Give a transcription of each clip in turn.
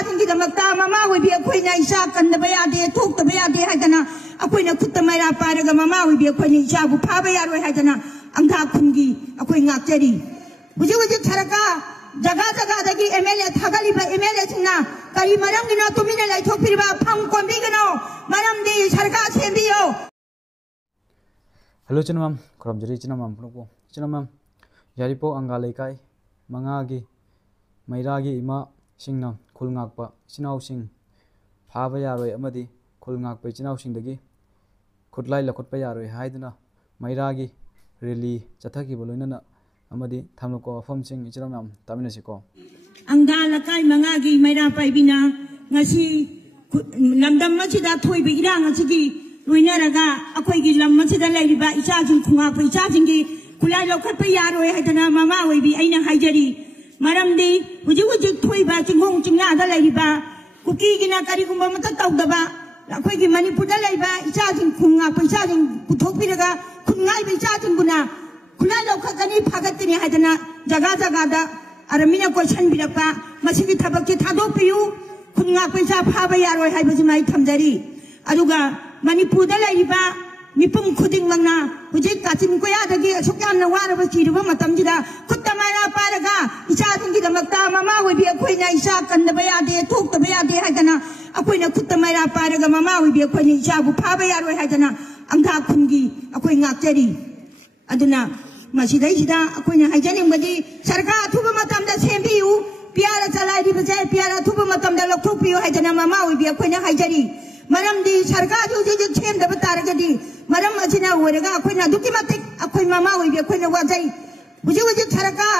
इचासिंगीदमक्ता mama ओइबी अखोइना इचा कन्नबा यादे थोक्तबा यादे हाइदना अखोइना खुत्ता मैरा पारगा mama ओइबी अखोइना इचाबु फाबा यारोय हाइदना अंधा खुंगी अखोइ ngakjari हुजि हुजि सरकार जगह जगह दगी एमएलए थागलिबा एमएलए सिंगना करी मरमगिना तुमिना लाइथोकपिरिबा फंग कोंबिगनो मरमदि सरकार सेंबियो हेलो चिनमम खरमजरी चिनमम पुनपो चिनमम यारिपो अंगा लेकाई मंगागी मैरागी इमा सिंगना खुलंगाकपा चिनाउसिंग फाबा यारोय अमदि खुलंगाकपा चिनाउसिंगदगी खुदलाई लखुटपा यारोय हाइदना मैरागी रैली चथाखिबा लोइनना अमदि थामनको अफमसिंग इचिरमम तामिनसिको अंगा लकाई मंगागी मैरा पाइबिना ngasi lamdam machida thoibi irang achigi loinaraga akoigi lam machida lairiba ichajing khunga pa ichajing gi kulai lokhat pa yaroi haidana mama oibi aina haijari maramdi huji huji thoiba chingong chingna da lairiba kuki gina kari gumba mata tawdaba akoigi manipur da laiba ichajing khunga pa ichajing puthokpiraga khungai ba ichajing guna kulai lokhat kani phagatini haidana jaga jaga da aramina question birapa masigi thabak ki thadokpiyu Khunga पैसा फाबा यारोय हाइबजि माइ थमजरी अदुगा मणिपुरदा लाइरिबा मिपुम खुदिंग मंगना हुजे काचिम कोयादगी असुक्यामना वारबा चिरबा मतमजिदा खुत्ता मारा पारगा इचा थिंगी दमक्ता mama ओइबी अखोइना इचा कन्नबा यादे थोक्तबा यादे हाइदना अखोइना खुत्ता मारा पारगा mama ओइबी अखोइना इचाबु फाबा यारोय हाइदना अंधा खुंगी अखोइ ngakjari अदुना मसिदैसिदा अखोइना हाइजनिंगबदि सरकार अथुबा मतमदा सेंबियु प्यारा चलाई बजे प्यारा थुब मतम दा लखोपियो हाइजना ममा ओइबी अखोइना हाइजरी मरमदी सरकार जो जो छेमदब तारगदी मरम असिना ओरगा अखोइना दुकी मतिक अखोइ ममा ओइबी अखोइना वाजै हुजि हुजि सरकार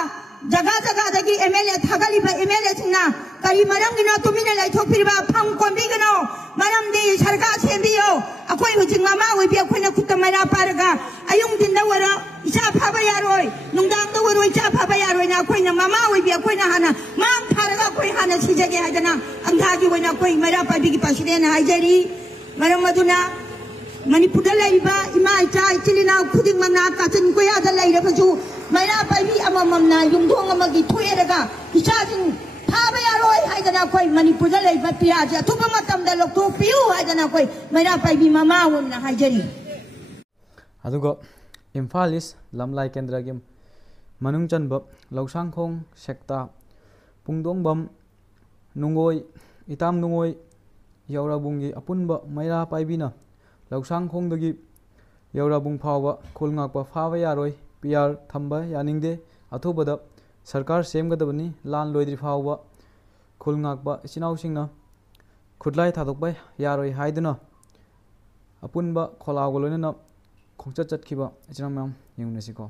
जगह जगह दगी एमएलए थागलिबा एमएलए सिंगना करी मरमगिना तुमिना लाइथोकपिरिबा फंग कोंबिगनो मरमदी सरकार सेंबियो अखोइ हुजि ममा ओइबी अखोइना खुत्ता मैरा पारगा अयुंग दिनदा वरा इचा फाबा यारोय नुंदांग दा वरो इचा फाबा यारोय ना अखोइना ममा ओइबी अखोइना हाना मांग थारगा अखोइ हाना सिजगे हाइदना अंधागी वइना अखोइ मैरा पाबिगी पासिदेना हाइजरी मरम मदुना मणिपुरदा लाइबा इमा इचा इचिलिना खुदिंग मना काचन कोयादा लाइरबजु मैरा पाबी अमममना युंगदोंग अमगी थोयरगा इचाजिंग फाबा यारोय हाइदना अखोइ मणिपुरदा लाइबा पियाजे अथुबा मतमदा लखोपियु हाइदना अखोइ मैरा पाबी ममा वइना हाइजरी अदुगो इम्फाल इस्ट लमलाई केंद्रगी मनुंग चनब लौसांगखोंग सेक्टा पुंगदोंगबम नुंगोई इताम नुंगोई यौराबुंगी अपुनब मैरा पाइबिना लौसांगखोंगदगी यौराबुंग फावबा खुलंगाकपा फाबा यारोय पियार थंबा यानिंगदे अथुबदा सरकार सेमगदबनी लान लोइद्रि फावबा खुलंगाकपा इचिनाउसिंगना खुदलाई थादोकबा यारोय हाइदना अपुनबा खोलावग लोइनना खोंगचत चतखिबा इचिनाम यंगनसिको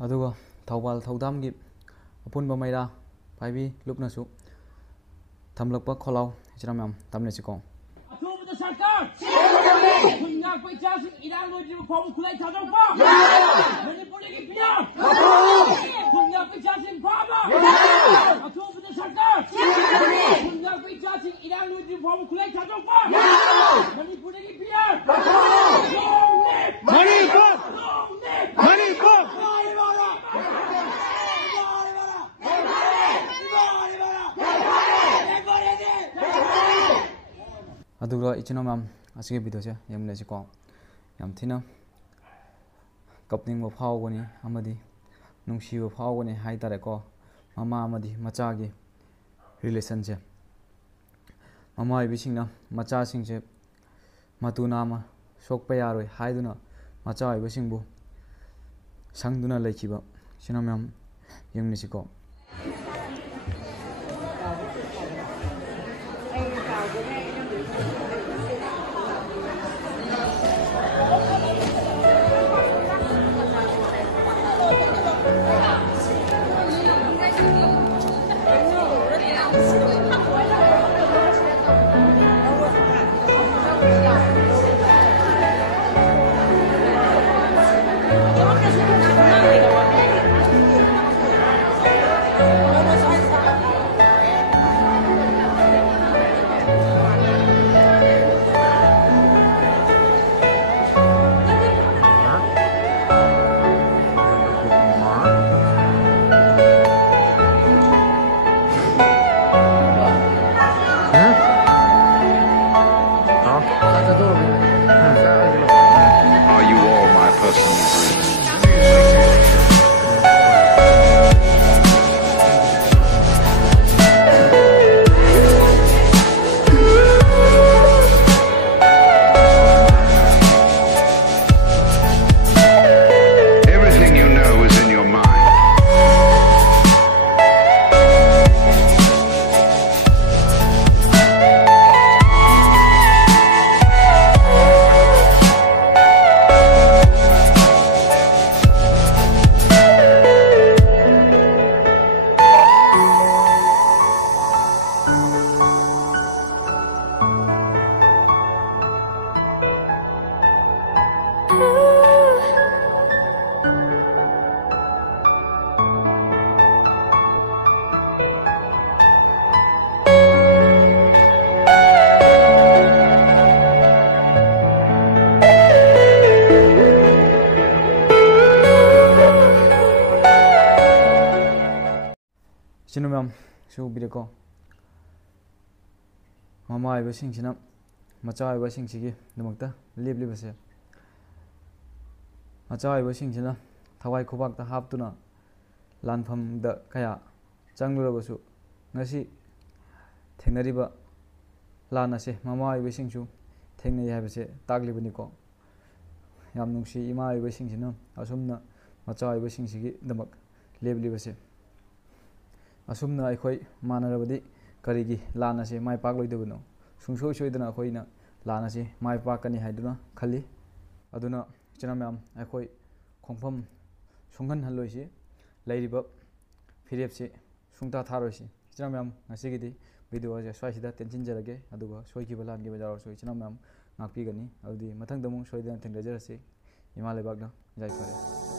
अदुगा थौबाल थौदामगी अपुनबा मैरा पाइबी लुपनासु थमलकपा खोलाव इचिराम तमनेसिको अथुबदा सरकार खुंगा पैचास इरान लोजिबा फॉर्म खुलाई थादोपा मणिपुरगी पिया खुंगा पैचास फाबा अथुबदा सरकार खुंगा पैचास इरान लोजिबा फॉर्म खुलाई थादोपा मणिपुरगी पिया मणिपुर मणिपुर अदुगा इचिनो मैम असिगे वीडियो से यमलेसिको यम थिना कपनिंग फावगनी अमदी नुंगसिबो फावगनी हाइतारेको ममा अमदी मचागी रिलेशन से ममा इबिसिंगना मचा सिंगसे मतुनामा सोकपा यारोय हाइदुना मचा आइबसिंगबु संगदुना लेखिबा सिना ma'am यंगनिसिको Are you all my personal dreams? Everything you know is in your mind. सिनो मैम सुबिरेको ममा आइबसिंगसिना मचा आइबसिंगसिगी दमकता लेबलिबसे मचा आइबसिंगसिना थवाई खुबाकता हापतुना लानफमदा कया चंगलुरबसु ngasi थेंगनरिबा लानासे ममा आइबसिंगसु थेंगनै हाइबसे तागलिबनिको याम नुंगसी इमा आइबसिंगसिना असुमना मचा आइबसिंगसिगी दमक लेबलिबसे असुमना अखोई मानरबदी करिगी लानासे माय पाकलोइदबनो सुंसोय सोइदना अखोइना लानासे माय पाकनी हाइदुना खली अदुना चिना मैम अखोई खोंफम सुंगन हलोइसे लैरिबा फिरेपसे सुंगता थारोइसे चिना मैम ngasiगidi वीडियो जे स्वाइसिदा टेंशन जरगे अदुगा सोइखिबा लानगे बजारो सोइ चिना मैम नाकपिगनी अदुदी मथंगदमु सोइदना थेंगजरसे इमा लेबागना जाय फरे।